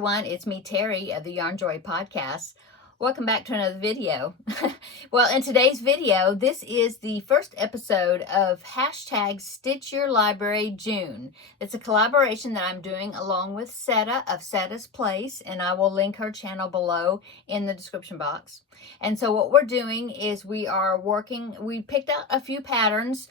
everyone, it's me, Terry, of the Yarnjoy podcast. Welcome back to another video. Well, in today's video, this is the first episode of hashtag Stitch Your Library June. It's a collaboration that I'm doing along with Seta of Seta's Place, and I will link her channel below in the description box. And so what we're doing is we picked out a few patterns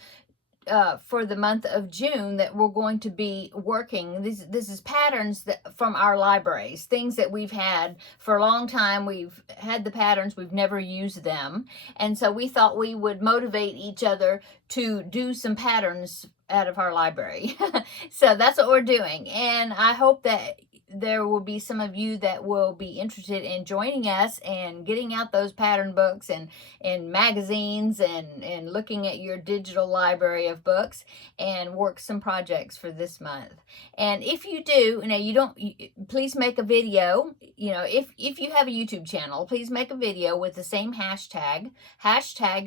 for the month of June that we're going to be working. This is patterns from our libraries, things that we've had for a long time. We've had the patterns, we've never used them. And so we thought we would motivate each other to do some patterns out of our library. So that's what we're doing. And I hope that there will be some of you that will be interested in joining us and getting out those pattern books and magazines and looking at your digital library of books and work some projects for this month. And if you do, please make a video. If you have a YouTube channel, please make a video with the same hashtag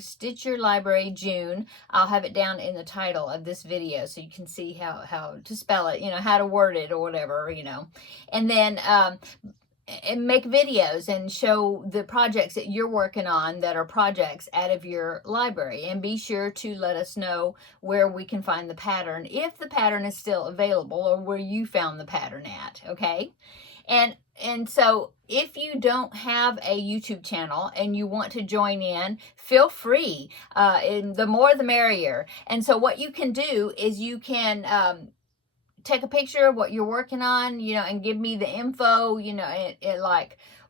Stitch Your Library June. I'll have it down in the title of this video so you can see how to spell it, how to word it or whatever, and then and make videos and show the projects that you're working on that are projects out of your library. And be sure to let us know where we can find the pattern, if the pattern is still available, or where you found the pattern at, okay? And so if you don't have a YouTube channel and you want to join in, feel free. And the more the merrier. And so what you can do is you can take a picture of what you're working on, and give me the info,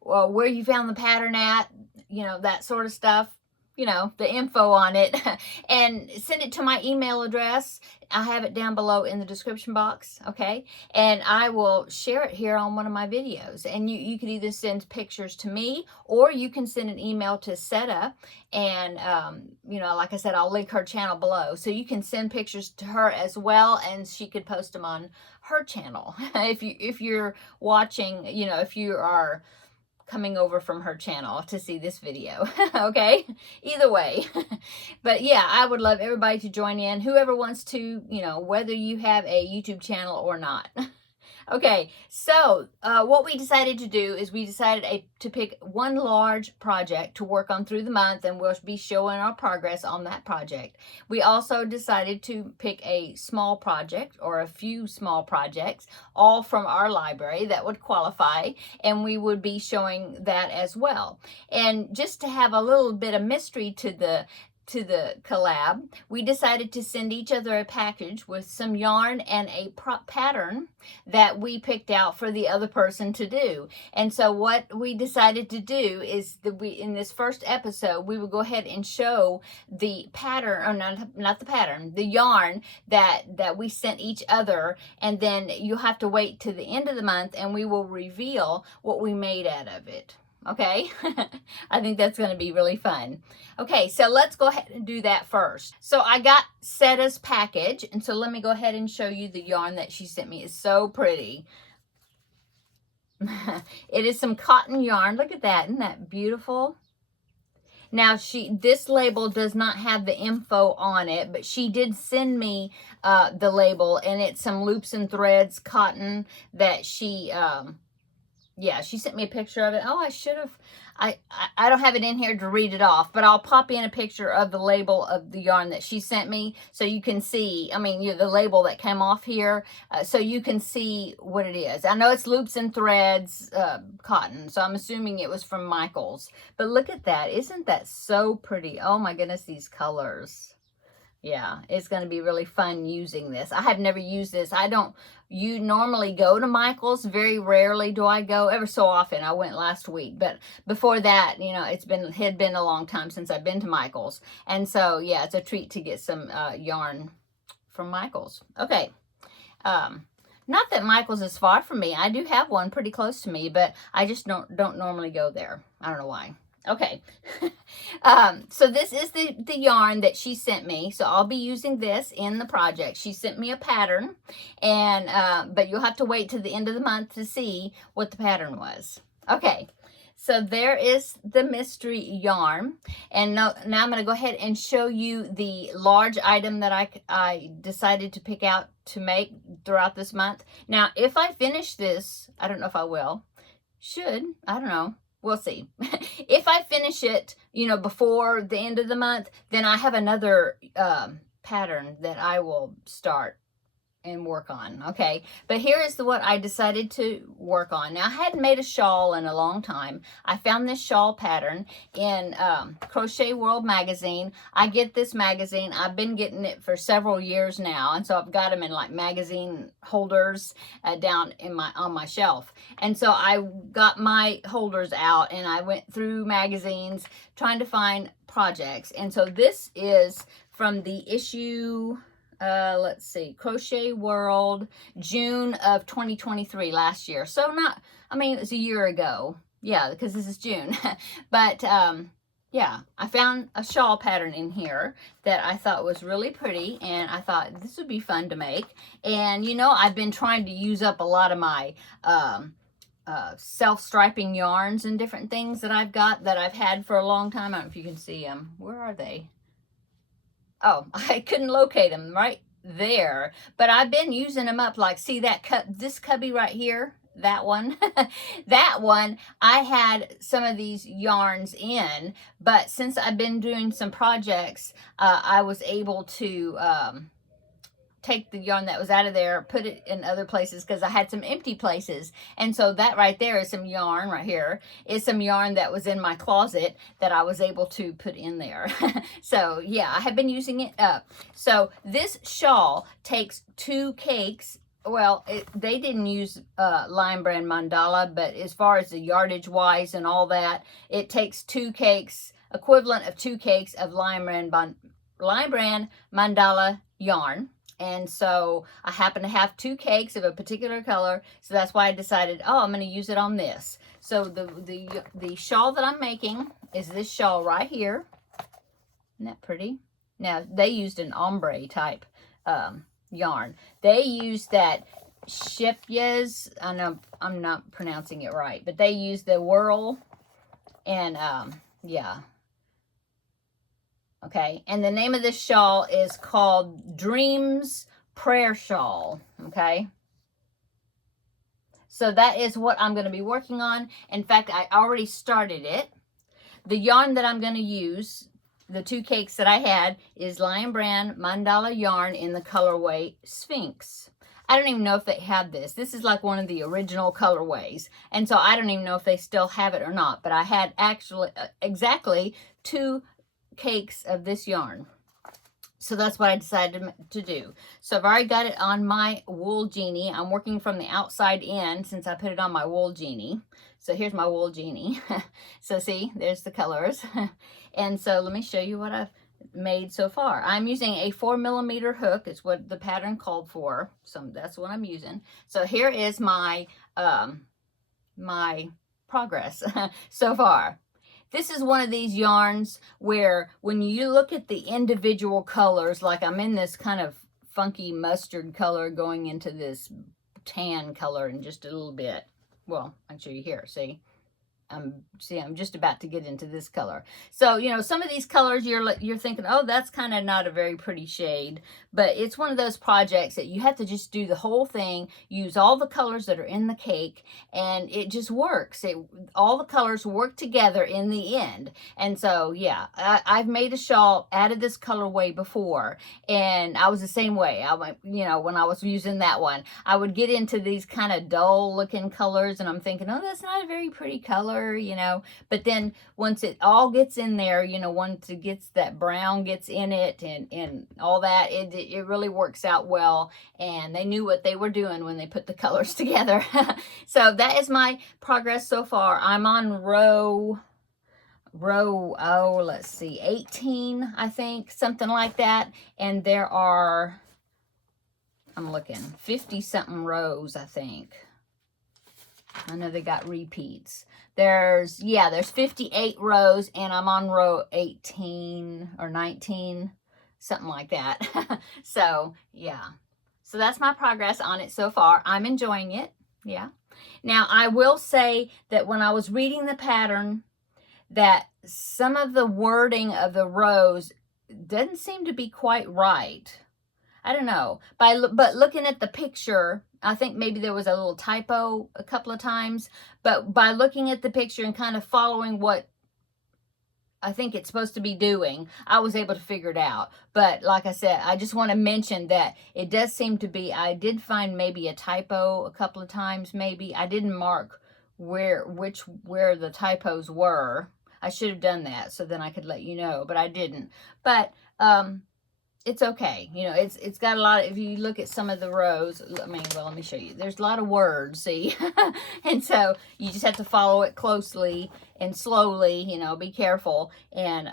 where you found the pattern at, that sort of stuff, the info on it, and send it to my email address. I have it down below in the description box, okay? And I will share it here on one of my videos. And you can either send pictures to me, or you can send an email to Seta, and like I said, I'll link her channel below. So you can send pictures to her as well, and she could post them on her channel. if you're watching, if you are coming over from her channel to see this video. Okay, either way. But yeah, I would love everybody to join in, whoever wants to, whether you have a YouTube channel or not. Okay, so what we decided to do is we decided to pick one large project to work on through the month, and we'll be showing our progress on that project. We also decided to pick a small project, or a few small projects, all from our library that would qualify, and we would be showing that as well. And just to have a little bit of mystery to the collab, we decided to send each other a package with some yarn and a pattern that we picked out for the other person to do. And so what we decided to do is in this first episode, we would go ahead and show the pattern, or not the pattern, the yarn that we sent each other, and then you'll have to wait to the end of the month and we will reveal what we made out of it. Okay, I think that's going to be really fun. Okay, so let's go ahead and do that first. So I got Seta's package, and so let me go ahead and show you the yarn that she sent me. It's so pretty. It is some cotton yarn. Look at that. Isn't that beautiful? Now, this label does not have the info on it, but she did send me the label, and it's some loops and threads cotton that she sent me a picture of it. Oh, I should have. I don't have it in here to read it off, but I'll pop in a picture of the label of the yarn that she sent me so you can see, the label that came off here, so you can see what it is. I know it's loops and threads cotton, so I'm assuming it was from Michael's. But look at that. Isn't that so pretty? Oh my goodness, these colors. Yeah, it's going to be really fun using this. I have never used this. You normally go to Michael's. Very rarely do I go. Ever so often. I went last week. But before that, it had been a long time since I've been to Michael's. And so, yeah, it's a treat to get some yarn from Michael's. Okay. Not that Michael's is far from me. I do have one pretty close to me, but I just don't normally go there. I don't know why. Okay, so this is the yarn that she sent me, so I'll be using this in the project. She sent me a pattern, and but you'll have to wait to the end of the month to see what the pattern was. Okay, So there is the mystery yarn. And now I'm going to go ahead and show you the large item that I decided to pick out to make throughout this month. Now, if I finish this, I don't know if I will. Should. I don't know. We'll see. If I finish it, you know, before the end of the month, then I have another pattern that I will start and work on. Okay, but here is what I decided to work on. Now, I hadn't made a shawl in a long time. I found this shawl pattern in Crochet World magazine. I get this magazine. I've been getting it for several years now, and so I've got them in like magazine holders down in on my shelf. And so I got my holders out and I went through magazines trying to find projects. And so this is from the issue, let's see, Crochet World, June of 2023, last year. So not, I mean, it was a year ago. Yeah, because this is June. But yeah, I found a shawl pattern in here that I thought was really pretty, and I thought this would be fun to make. And, you know, I've been trying to use up a lot of my self-striping yarns and different things that I've got that I've had for a long time. I don't know if you can see them. Where are they? Oh, I couldn't locate them right there, but I've been using them up. Like, see that this cubby right here, that one, that one, I had some of these yarns in, but since I've been doing some projects, I was able to take the yarn that was out of there, put it in other places because I had some empty places. And so that right there is some yarn right here, is some yarn that was in my closet that I was able to put in there. So yeah, I have been using it up. So this shawl takes 2 cakes. Well, they didn't use Lion Brand Mandala, but as far as the yardage wise and all that, it takes 2 cakes, equivalent of 2 cakes of Lion Brand Mandala yarn. And so I happen to have 2 cakes of a particular color, so that's why I decided, oh, I'm going to use it on this. So the shawl that I'm making is this shawl right here. Isn't that pretty? Now, they used an ombre type yarn. They used that Shipyas, I know I'm not pronouncing it right, but they used the whirl, and yeah. Okay, and the name of this shawl is called Dreams Prayer Shawl, okay? So that is what I'm going to be working on. In fact, I already started it. The yarn that I'm going to use, the 2 cakes that I had, is Lion Brand Mandala yarn in the colorway Sphinx. I don't even know if they have this. This is like one of the original colorways. And so I don't even know if they still have it or not. But I had actually exactly 2 cakes of this yarn. So that's what I decided to do. So I've already got it on my wool genie. I'm working from the outside in since I put it on my wool genie. So here's my wool genie. So see, there's the colors. And so let me show you what I've made so far. I'm using a 4mm hook. It's what the pattern called for. So that's what I'm using. So here is my my progress so far. This is one of these yarns where when you look at the individual colors, like I'm in this kind of funky mustard color going into this tan color in just a little bit. Well, I'll show you here, see? I'm just about to get into this color. So, you know, some of these colors you're thinking, oh, that's kind of not a very pretty shade, but it's one of those projects that you have to just do the whole thing, use all the colors that are in the cake, and it just works. All the colors work together in the end. And so, yeah, I've made a shawl out of this colorway before, and I was the same way. You know, when I was using that one, I would get into these kind of dull looking colors, and I'm thinking, oh, that's not a very pretty color, you know, but then once it all gets in there, you know, once it gets that brown gets in it and all that, it really works out well. And they knew what they were doing when they put the colors together. So that is my progress so far. I'm on row, oh, let's see, 18, I think, something like that. And there are, I'm looking, 50 something rows, I think. I know they got repeats. There's 58 rows, and I'm on row 18 or 19, something like that. So, yeah. So that's my progress on it so far. I'm enjoying it. Yeah. Now, I will say that when I was reading the pattern, that some of the wording of the rows doesn't seem to be quite right. I don't know. But looking at the picture, I think maybe there was a little typo a couple of times. But by looking at the picture and kind of following what I think it's supposed to be doing, I was able to figure it out. But like I said, I just want to mention that it does seem to be, I did find maybe a typo a couple of times, maybe. I didn't mark where the typos were. I should have done that so then I could let you know, but I didn't. But it's okay. You know, it's got a lot of, if you look at some of the rows, I mean, well, let me show you. There's a lot of words, see? And so you just have to follow it closely and slowly, you know, be careful. And,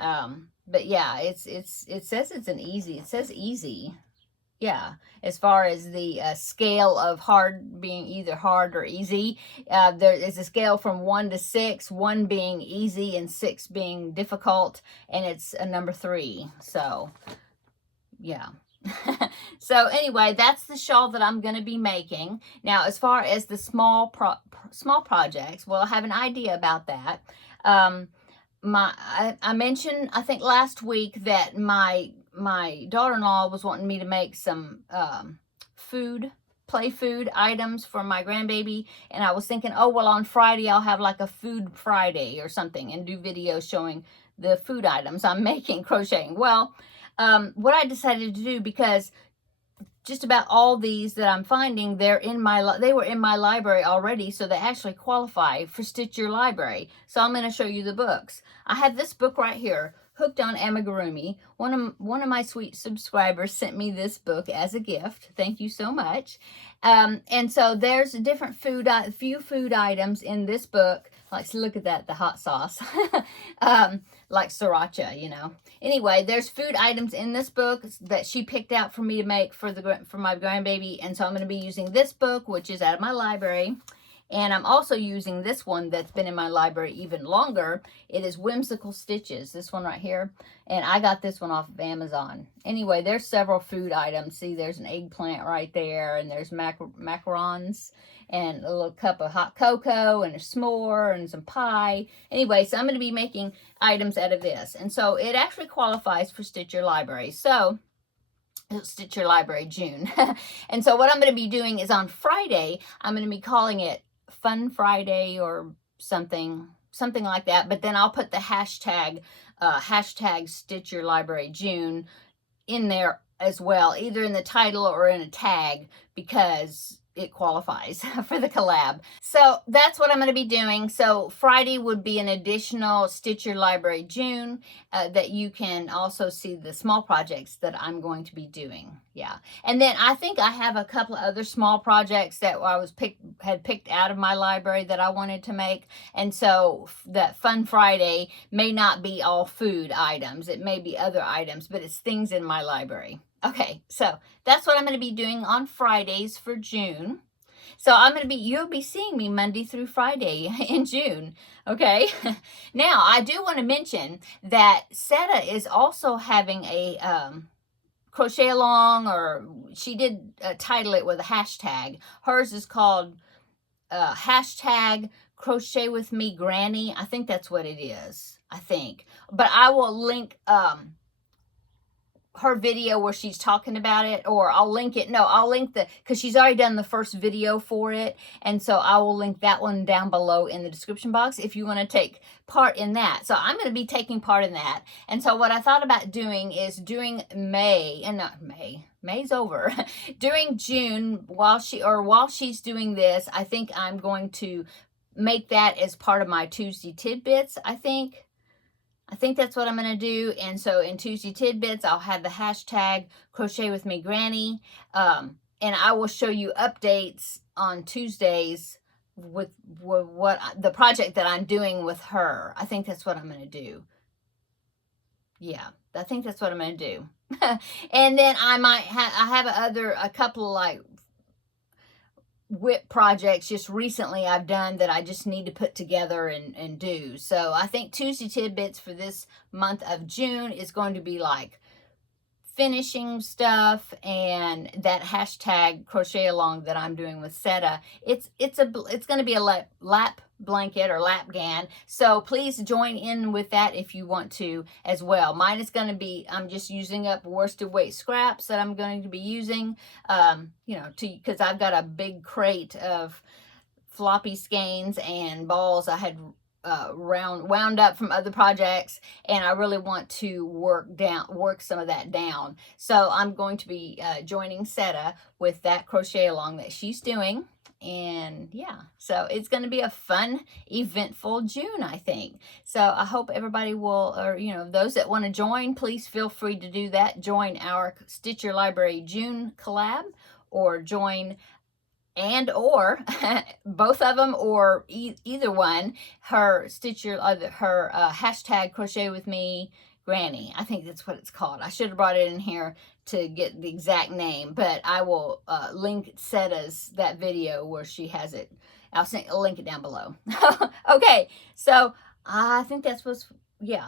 but yeah, it says it's an easy, it says easy. Yeah, as far as the scale of hard being either hard or easy, there is a scale from 1 to 6, 1 being easy and 6 being difficult, and it's a number 3. So, yeah. So anyway, that's the shawl that I'm going to be making. Now, as far as the small projects, well, I have an idea about that. I mentioned, I think last week, that my daughter-in-law was wanting me to make some play food items for my grandbaby, and I was thinking, oh, well, on Friday I'll have like a food Friday or something and do videos showing the food items I'm making crocheting. Well, what I decided to do, because just about all these that I'm finding, they were in my library already, so they actually qualify for Stitch Your Library. So I'm going to show you the books. I have this book right here, Hooked on Amigurumi. One of my sweet subscribers sent me this book as a gift. Thank you so much. And so there's different few food items in this book. Like, look at that, the hot sauce. Like sriracha, you know. Anyway, there's food items in this book that she picked out for me to make for my grandbaby, and so I'm going to be using this book, which is out of my library. And I'm also using this one that's been in my library even longer. It is Whimsical Stitches, this one right here. And I got this one off of Amazon. Anyway, there's several food items. See, there's an eggplant right there, and there's macarons, and a little cup of hot cocoa, and a s'more, and some pie. Anyway, so I'm going to be making items out of this. And so it actually qualifies for Stitch Your Library. So, Stitch Your Library June. And so what I'm going to be doing is on Friday, I'm going to be calling it Fun Friday or something like that. But then I'll put the hashtag Stitch Your Library June in there as well, either in the title or in a tag, because it qualifies for the collab. So that's what I'm going to be doing. So Friday would be an additional Stitch Your Library June that you can also see the small projects that I'm going to be doing. Yeah. And then I think I have a couple of other small projects that I had picked out of my library that I wanted to make. And so that Fun Friday may not be all food items. It may be other items, but it's things in my library. Okay, so that's what I'm going to be doing on Fridays for June. So you'll be seeing me Monday through Friday in June, okay? Now, I do want to mention that Seta is also having a crochet along, or she did title it with a hashtag. Hers is called hashtag Crochet With Me Granny. I think that's what it is, I think. But I will link her video where she's talking about it, or I'll link it. No, I'll link because she's already done the first video for it, and so I will link that one down below in the description box if you want to take part in that. So I'm going to be taking part in that, and so what I thought about doing is doing May's over. During June, while she's doing this, I think I'm going to make that as part of my Tuesday Tidbits, I think that's what I'm going to do. And so in Tuesday Tidbits, I'll have the hashtag Crochet With Me Granny. And I will show you updates on Tuesdays with what the project that I'm doing with her. I think that's what I'm going to do. Yeah, I think that's what I'm going to do. And then I have a couple of like whip projects just recently I've done that I just need to put together and do. So I think Tuesday Tidbits for this month of June is going to be like finishing stuff and that hashtag crochet along that I'm doing with Seta. It's going to be a lap blanket or lapgan, so please join in with that if you want to as well. Mine is going to be, I'm just using up worsted weight scraps that I'm going to be using, you know, because I've got a big crate of floppy skeins and balls I had wound up from other projects, and I really want to work some of that down. So I'm going to be joining Seta with that crochet along that she's doing. And yeah, so it's going to be a fun, eventful June, I think. So I hope everybody will, or you know, those that want to join, please feel free to do that. Join our Stitch Your Library June collab, or join or both of them, or either one, her hashtag crochet with me granny. I think that's what it's called. I should have brought it in here to get the exact name, but I will link Seta's that video where she has it. I'll link it down below. Okay, so I think that's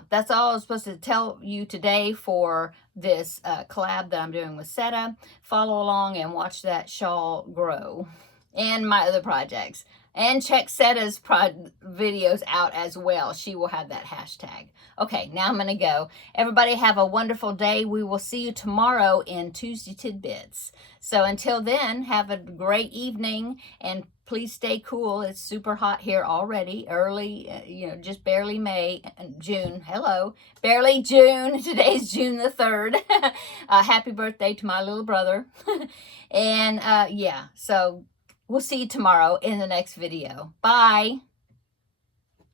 that's all I was supposed to tell you today for this collab that I'm doing with Seta. Follow along and watch that shawl grow, and my other projects. And check Seta's videos out as well. She will have that hashtag. Okay, now I'm going to go. Everybody have a wonderful day. We will see you tomorrow in Tuesday Tidbits. So until then, have a great evening, and please stay cool. It's super hot here already. Early, you know, just barely June. Hello. Barely June. Today's June the 3rd. Happy birthday to my little brother. And yeah, so we'll see you tomorrow in the next video. Bye.